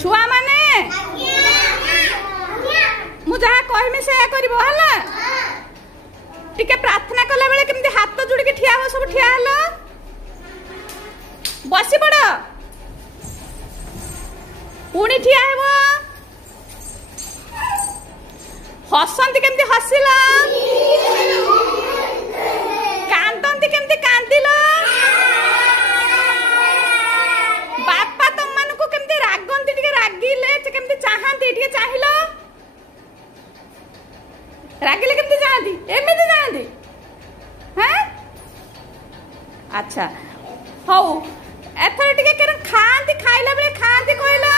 छुआ माने मु जहाँ कहमी से है टिके प्रार्थना कला बेले केमती हाथ जोड़ी ठिया हो सब ठिया हेलो बसी पड़ पुणी ठिया हेबो हसंती केमती हसिला कांदंती केमती कांदिला बापा तुम मानकु केमती रागंती टिके रागिले केमती चाहंती टिके चाहिलो रागिले केमती चाहंती एमिति चाहंती हैं अच्छा हौ एथर टिके केन खांती खाइला बेले खांती कहला